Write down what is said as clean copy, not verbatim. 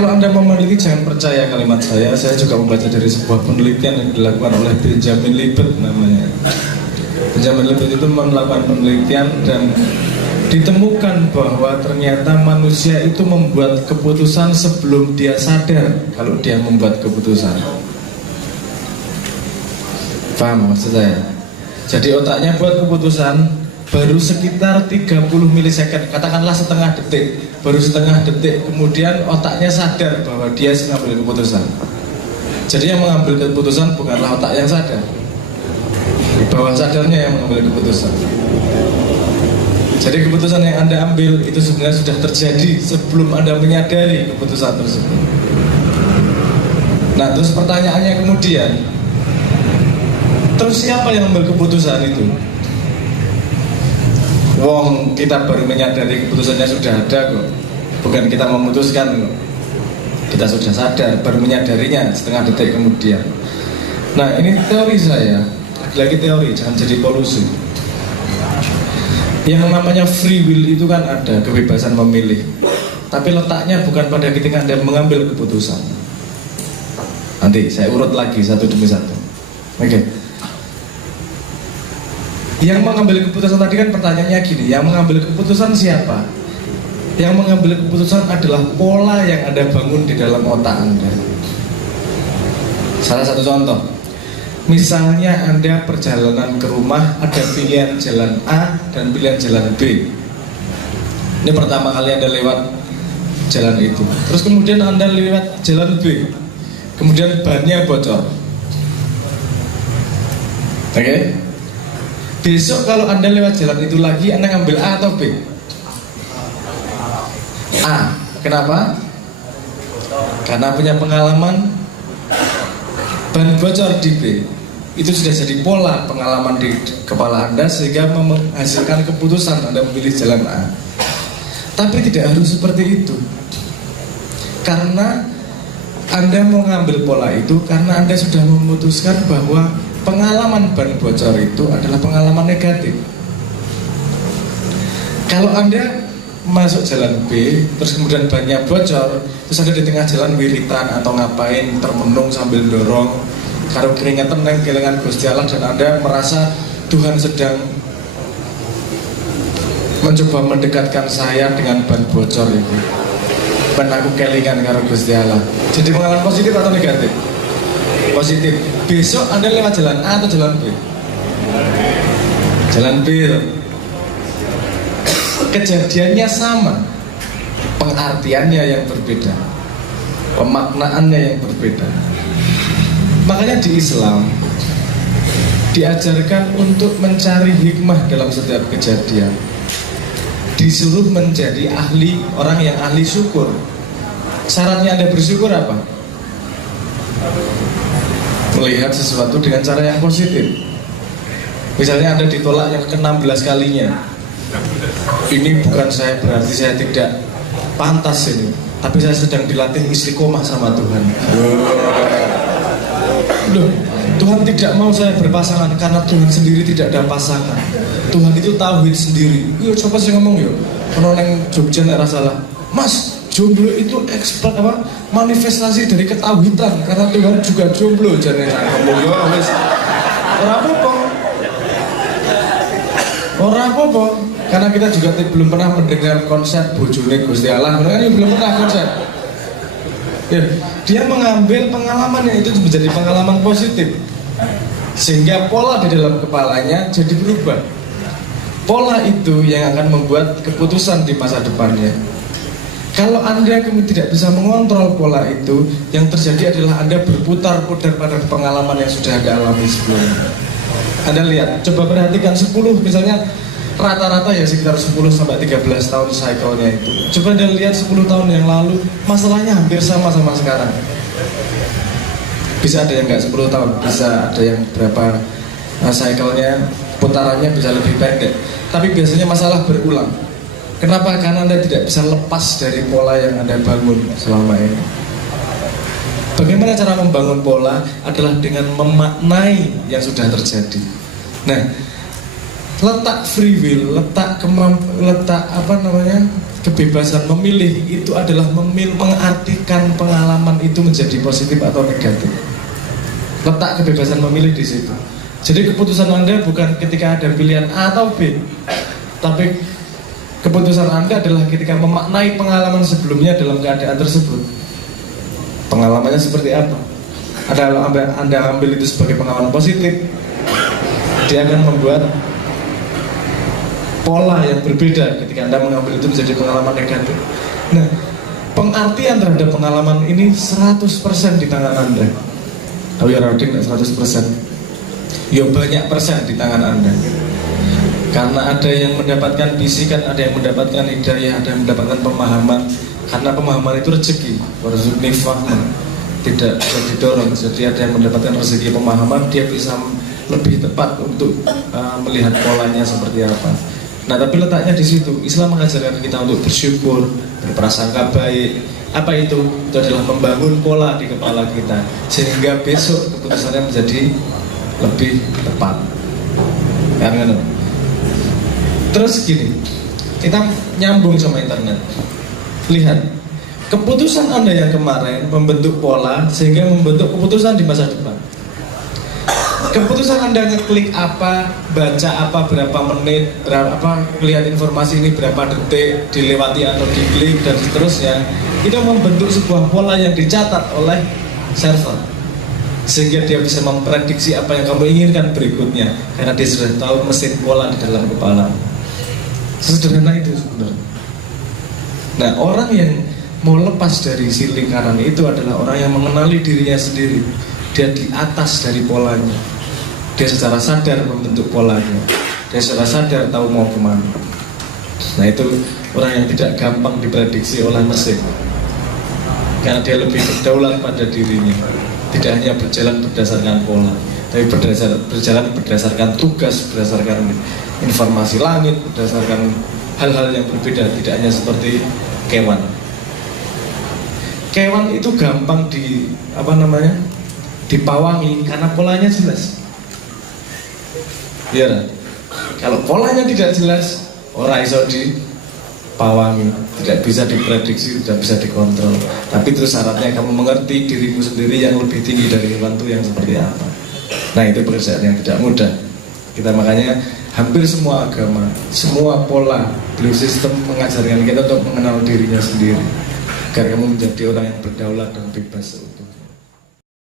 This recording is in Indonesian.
Kalau Anda memiliki, jangan percaya kalimat saya. Saya juga membaca dari sebuah penelitian yang dilakukan oleh Benjamin Libet namanya. Benjamin Libet itu melakukan penelitian dan ditemukan bahwa ternyata manusia itu membuat keputusan sebelum dia sadar kalau dia membuat keputusan. Paham maksud saya? Jadi otaknya buat keputusan baru sekitar 30 milisecond, katakanlah setengah detik. Baru setengah detik kemudian otaknya sadar bahwa dia mengambil keputusan. Jadi yang mengambil keputusan bukanlah otak yang sadar, di bawah sadarnya yang mengambil keputusan. Jadi keputusan yang Anda ambil itu sebenarnya sudah terjadi sebelum Anda menyadari keputusan tersebut. Nah, terus pertanyaannya kemudian, terus siapa yang ambil keputusan itu? Wong kita baru menyadari keputusannya sudah ada kok. Bukan kita memutuskan kok. Kita sudah sadar, baru menyadarinya setengah detik kemudian. Nah, ini teori saya. Lagi-lagi teori, jangan jadi polusi. Yang namanya free will itu kan ada, kebebasan memilih. Tapi letaknya bukan pada ketika Anda mengambil keputusan. Nanti saya urut lagi satu demi satu. Oke. Yang mengambil keputusan tadi kan pertanyaannya gini, yang mengambil keputusan siapa? Yang mengambil keputusan adalah pola yang Anda bangun di dalam otak Anda. Salah satu contoh, misalnya Anda perjalanan ke rumah, ada pilihan jalan A dan pilihan jalan B. Ini pertama kali Anda lewat jalan itu. Terus kemudian Anda lewat jalan B, kemudian bannya bocor. Oke? Besok kalau Anda lewat jalan itu lagi, Anda ngambil A atau B? A. Kenapa? Karena punya pengalaman ban bocor di B. Itu sudah jadi pola pengalaman di kepala Anda sehingga menghasilkan keputusan Anda memilih jalan A. Tapi tidak harus seperti itu. Karena Anda mau ngambil pola itu karena Anda sudah memutuskan bahwa pengalaman ban bocor itu adalah pengalaman negatif. Kalau Anda masuk jalan B, terus kemudian bannya bocor, terus Anda di tengah jalan wiritan atau ngapain, termenung sambil dorong, karo keringetan nang kelingan Gusti Allah, dan Anda merasa Tuhan sedang mencoba mendekatkan saya dengan ban bocor itu. Ben aku kelingan karo Gusti Allah. Jadi pengalaman positif atau negatif? Positif. Besok Anda lewat jalan A atau jalan B? Jalan B. Kejadiannya sama, pengartiannya yang berbeda, pemaknaannya yang berbeda. Makanya di Islam diajarkan untuk mencari hikmah dalam setiap kejadian. Disuruh menjadi ahli, orang yang ahli syukur. Syaratnya Anda bersyukur apa? Melihat sesuatu dengan cara yang positif. Misalnya Anda ditolak yang ke-16 kalinya. Ini bukan saya berarti saya tidak pantas ini, tapi saya sedang dilatih istiqomah sama Tuhan. Loh, Tuhan tidak mau saya berpasangan karena Tuhan sendiri tidak ada pasangan. Tuhan itu tauhid sendiri. Yo coba saya ngomong yo. Kalau neng Jogja nek salah. Mas, jomblo itu ekspert apa? Manifestasi dari ketauhidan karena Tuhan juga jomblo jane ngomong yo wis. Ora apa-apa. Ora apa-apa. Karena kita juga belum pernah mendengar konsep bojone Gusti Allah. Kan belum pernah konsep. Ya, dia mengambil pengalaman yang itu menjadi pengalaman positif. Sehingga pola di dalam kepalanya jadi berubah. Pola itu yang akan membuat keputusan di masa depannya. Kalau Anda kemudian tidak bisa mengontrol pola itu, yang terjadi adalah Anda berputar-putar pada pengalaman yang sudah Anda alami sebelumnya. Anda lihat, coba perhatikan 10 misalnya, rata-rata ya sekitar 10-13 tahun cycle-nya itu. Coba Anda lihat 10 tahun yang lalu, masalahnya hampir sama sekarang. Bisa ada yang nggak 10 tahun, bisa ada yang berapa cycle-nya, putarannya bisa lebih pendek. Tapi biasanya masalah berulang. Kenapa? Karena Anda tidak bisa lepas dari pola yang Anda bangun selama ini. Bagaimana cara membangun pola? Adalah dengan memaknai yang sudah terjadi. Nah, letak free will, letak kebebasan memilih itu adalah mengartikan pengalaman itu menjadi positif atau negatif. Letak kebebasan memilih di situ. Jadi keputusan Anda bukan ketika ada pilihan A atau B, tapi keputusan Anda adalah ketika memaknai pengalaman sebelumnya dalam keadaan tersebut. Pengalamannya seperti apa? Adalah Anda ambil itu sebagai pengalaman positif, dia akan membuat pola yang berbeda ketika Anda mengambil itu menjadi pengalaman negatif. Nah, pengartian terhadap pengalaman ini 100% di tangan Anda. Tapi ya Roding 100%. Ya banyak persen di tangan Anda. Karena ada yang mendapatkan bisikan, ada yang mendapatkan hidayah, ada yang mendapatkan pemahaman. Karena pemahaman itu rezeki, warzuqni fahman. Tidak bisa didorong, jadi ada yang mendapatkan rezeki pemahaman, dia bisa lebih tepat untuk melihat polanya seperti apa. Nah, tapi letaknya di situ. Islam mengajarkan kita untuk bersyukur, berprasangka baik. Apa itu? Itu adalah membangun pola di kepala kita sehingga besok keputusannya menjadi lebih tepat. Ya, kan? Terus gini, kita nyambung sama internet. Lihat, keputusan Anda yang kemarin membentuk pola sehingga membentuk keputusan di masa depan. Keputusan Anda ngeklik apa, baca apa, berapa menit, lihat informasi ini berapa detik, dilewati atau diklik dan seterusnya, itu membentuk sebuah pola yang dicatat oleh server, sehingga dia bisa memprediksi apa yang kamu inginkan berikutnya karena dia sudah tahu mesin pola di dalam kepala. Sesederhana itu sebenarnya. Nah, orang yang mau lepas dari si lingkaran itu adalah orang yang mengenali dirinya sendiri. Dia di atas dari polanya. Dia secara sadar membentuk polanya. Dia secara sadar tahu mau kemana. Nah, itu orang yang tidak gampang diprediksi oleh mesin, karena dia lebih berdaulat pada dirinya. Tidak hanya berjalan berdasarkan pola, tapi berjalan berdasarkan tugas, berdasarkan informasi langit, berdasarkan hal-hal yang berbeda. Tidak hanya seperti kewan. Kewan itu gampang dipawangi karena polanya jelas. Ya, kalau polanya tidak jelas, orang iso dipawangi, tidak bisa diprediksi, tidak bisa dikontrol. Tapi itu syaratnya kamu mengerti dirimu sendiri yang lebih tinggi dari hewan itu yang seperti apa. Nah, itu pekerjaan yang tidak mudah. Kita makanya hampir semua agama, semua pola, belief system mengajarkan kita untuk mengenal dirinya sendiri, agar kamu menjadi orang yang berdaulat dan bebas.